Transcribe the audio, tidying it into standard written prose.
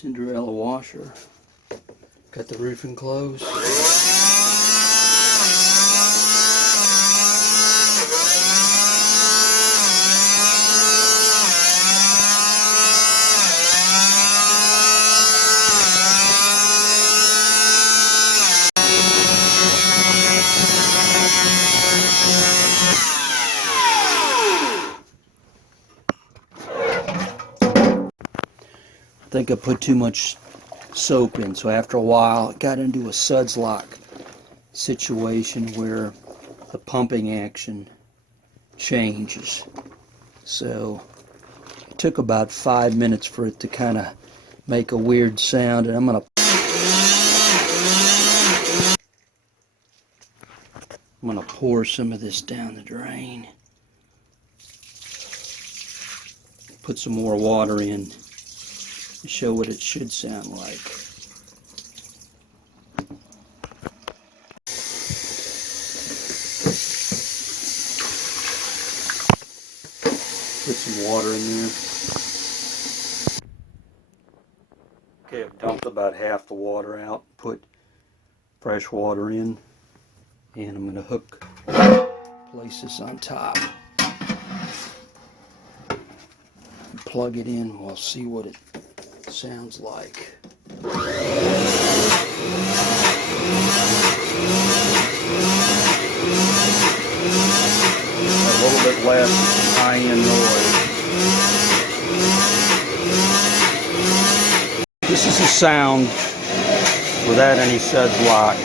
Cinderella washer. Got the roof enclosed. I think I put too much soap in, so after a while it got into a Suds lock situation where the pumping action changes. So it took about 5 minutes for it to kind of make a weird sound, and I'm gonna pour some of this down the drain. Put some more water in to show what it should sound like. Put some water in there. Okay, I've dumped about half the water out, put fresh water in, and I'm going to place this on top. Plug it in, we'll see what it sounds like. A little bit less high-end noise. This is the sound without any Suds lock.